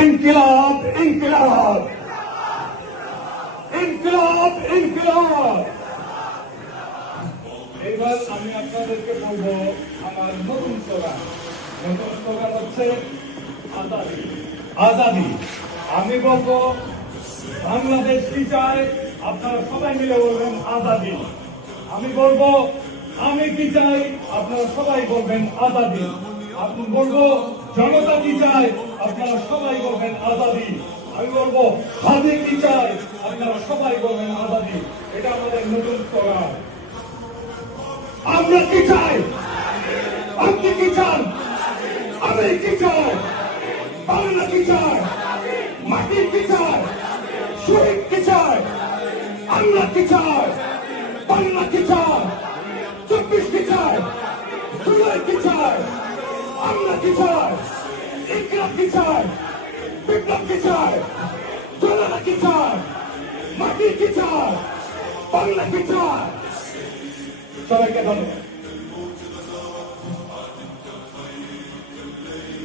ইনকিলাব ইনকিলাব ইনকিলাব ইনকিলাব। এবার আমি আপনাদেরকে বলবো আমার নতুন স্লোগান। নতুন স্লোগান হচ্ছে আজাদি আজাদি। আমি বলবো বাংলাদেশ কি চায়, আপনারা সবাই মিলে বলবেন আজাদি। আমি বলবো আমি কি চাই, আপনারা সবাই বলবেন আজাদি। আমি বলবো জনতা কি চায়, আপনারা সবাই বলবেন আজাদি। আমি বলবো হাদি কি চায়, আপনারা সবাই বলবেন আজাদি। এটা আমাদের নতুন স্লোগান। আমরা কি চাই, আপনি কি চান, আমি কি চাই, বাংলা কি চায়, মাটি কি চায়, শহীদ কি চায়, আল্লাহ কি চায়, বাংলা কি চায়, 24 কি চায়, জুলাই কি চায়, আল্লাহ কি চায়, ইনকিলাব কি চায়, বিপ্লব কি চায়, জনতা কি চায়, মাটি কি চায়, বাংলা কি চায়। সবাইকে ধন্যবাদ।